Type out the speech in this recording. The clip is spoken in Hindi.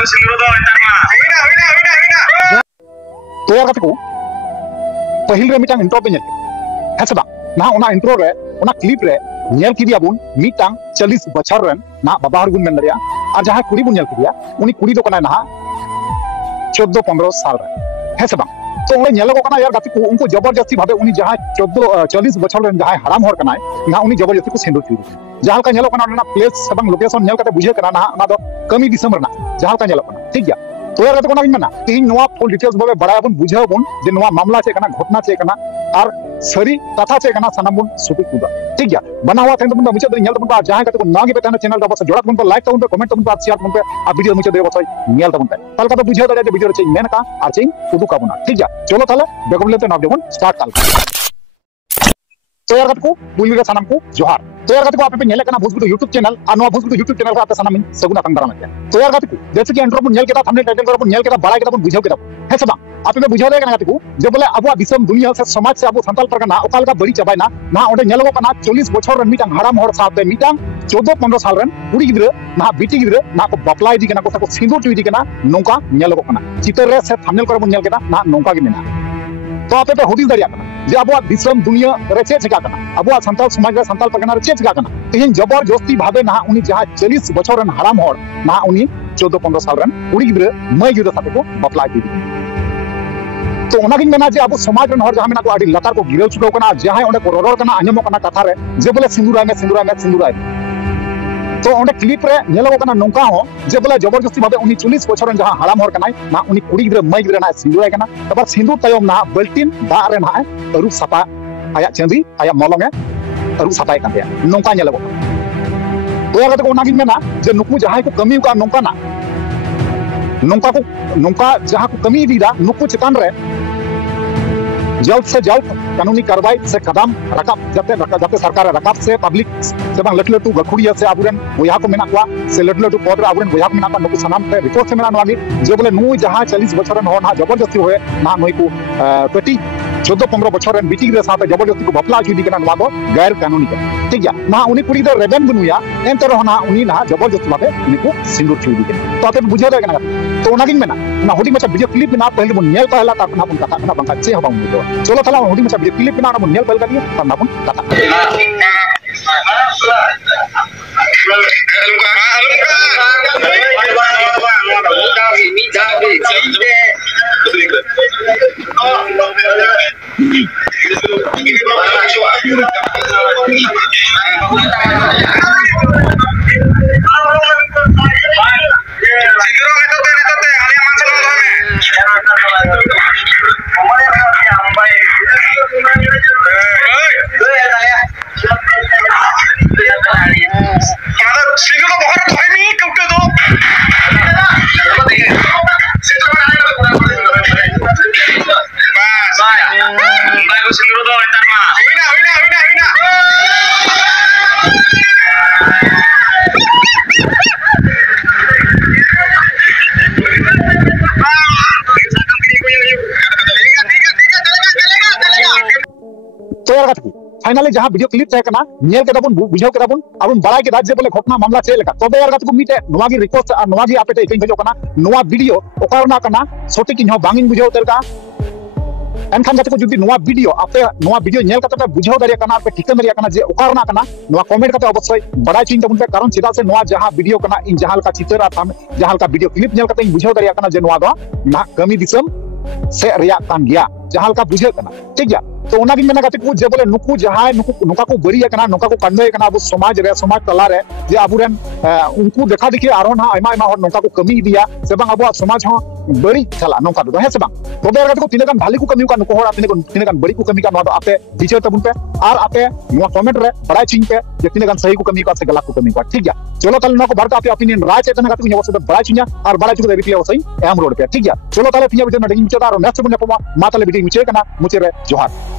तो यार को पहिल रे मिटांग इंट्रो पे हेसबा ना ओना इंट्रो रे ओना क्लिप रे नेल किदिया बुन मिटांग 40 बछर रन ना बाबा हर गुन मेन दरिया और जहां कुड़ी बुन नेल किदिया उनी कुड़ी दो कना ना 14-15 साल रे हेसबा तो ओले नेल को कना यार गाती को उनको जबरदस्ती भाबे उनी जहां 40 बछर रन जहां हराम हर कना ना उनी जबरदस्ती को सेंदो चुरी जहां का नेलो कना ना प्लेस सबंग लोकेशन नेल कते बुझे कना ना दो कमी दिसम रना जहां का नेलो कना ठीक गया तो यार को ना मेना तीन नवा फुल डिटेल्स भाबे बडायाबन बुझावबन जे नवा मामला छे कना घटना छे कना और सरी कथा छे कना सनामबन सुपी कुदा ठीक गया बना हुआ थेन तुम मुचे नेल तबन बा जहां कते को नागे बेटा चैनल दबा जोड़ा तुम लाइक तबन पे कमेंट तबन पे शेयर तबन पे आ वीडियो मुचे देबो छय नेल तबन पे ताल का बुझाव दाड़े वीडियो छे मेन का और छे उदु का बना ठीक गया चलो ताले बेगम लेते ना देबन स्टार्ट ताल तो यार को बुली रे सनम को जोहार तो यार को आप पे नेले कना भोजपुरी YouTube चैनल और नवा भोजपुरी YouTube चैनल का आप सनम सगुना कंदरा में तो यार को जैसे कि इंट्रो नेल केता थंबनेल टाइटल को नेल केता बड़ा केता बुझाव केता है सब आप पे बुझाव देगा ना को जे बोले अब दिसम दुनिया से समाज से अब संताल परगना ओकाल का बड़ी चबायना ना ओडे नेलगो कना 40 बछर रन मिटांग हराम हर साथे मिटांग 14-15 साल रन कुड़ी गिद्र ना बिटी गिद्र ना को बपला इदी कना को सिंदूर चुइदी कना नोका नेलगो कना चितर रे से थंबनेल को नेल केता ना नोका गे मेना तो आप पे हुदिस दरिया कना जे अब दिसम दुनिया रे चे चिका कना अब संताल समाज रे संताल परगना रे चे चिका कना तेहन जबरदस्ती भाबे ना उनी जहां 40 बछर रन हराम हर ना उनी 14-15 साल रन कुड़ी गिद्र मई गिद्र साथे को बपला इदी तो ओना गिन मेना जे अब समाज रन हर जहां मेना को आडी लतार को गिरल चुकाव कना जहां ओंडे को रोर कना आंजमो कना कथा रे जे बोले सिंदूराय तो ओंडे क्लिप रे नेलो कना नोंका हो जे बोले जबरदस्ती भाबे उनी 40 बछर रन जहां हराम हर कनाय ना उनी कुड़ी गिद्र मई गिद्र ना सिंदूराय कना तबर सिंदूर तयम ना बल्टिन दा रे ना अरु सपा आया चंदी आया मलंगे अरु सपाय कांदे नोंका नेलो तो यार को ओना गिन मेना जे नुकु जहां को कमी का नोंका ना नोंका जहां को कमी दीदा नुकु चितान रे जल्द से जल्द कानूनी कार्रवाई से कदम रकाब जाते सरकार रकाब से पब्लिक से बांग लटू लटू गखुड़िया से आबुरेन बोया को मेना को से लटू लटू पद रे आबुरेन बोया को मेना को नुकु सनाम पे रिपोर्ट से मेना नवागी जे बोले नु जहां 40 बछर हो ना जबरदस्ती होए ना नई को कटी 14-15 बछर रन बिटी रे साथे जबरदस्ती को बपला जुदी कना नवा दो गैर कानूनी है ठीक है ना उनी कुड़ी दे रेबन बनुया एंत रहो ना उनी ना जबरदस्ती भाबे उनी को सिंदूर चुदी के तो आपे बुझे देगा ना तो ओना गिन मेना ना होडी मचा वीडियो क्लिप ना पहले बन नेल कहला ता ना बन कथा ना बंका चे हबा उनी चलो तला होडी मचा वीडियो क्लिप ना बन नेल पहले दिए ता ना बन कथा फाइनली जहां वीडियो क्लिप तय करना नेल के दाबन बुझाव के दाबन अबन बड़ाई के राज्य बोले घटना मामला चे लेका तबे यार को मीटे नवागी रिक्वेस्ट और नवागी आपे इकन भेजो कना नवा वीडियो ओकारना कना सटिक इन बांगिन बुझाव तरका एनखान जाते को जुदी नवा वीडियो नेल कते बुझाव दरिया कना पे ठिकन दरिया कना जे ओकारना कना नवा कमेंट कते अवश्य बड़ाई चिन तबन पे कारण सीधा से नवा जहां वीडियो कना इन जहां का चित्र आथाम जहां का वीडियो क्लिप नेल कते बुझाव दरिया कना जे नवा दो ना कमी दिसम से रिया कान गया जहां का बुझे कना ठीक है तो ओना गिन मेना गाते को जे बोले नुकु जहां नुका को बरिया कना नुका को कंदे कना अब समाज तला रे जे आबुरेन उनको देखा देखी आरो ना आयमा आयमा हर नुका को कमी दिया से बांग अब समाज हो बड़ी चला नौका दो है से बांग तो बेर गाते को तिने कान भाली को कमी का नुको हर तिने कान बड़ी को कमी का नवा आपे विचार तबुन पे और आपे नुवा कमेंट रे बड़ा चिन पे जे तिने कान सही को कमी का से गलत को कमी का ठीक है चलो तल नुको बार का आपे ओपिनियन राय चेतन गाते को से बड़ा चिन्या और बड़ा चिको रिप्लाई हो सही एम रोड पे ठीक है चलो तले पिया वीडियो में डिंग चता और नेक्स्ट बने पमा मातले वीडियो मुचे कना मुचे रे जोहार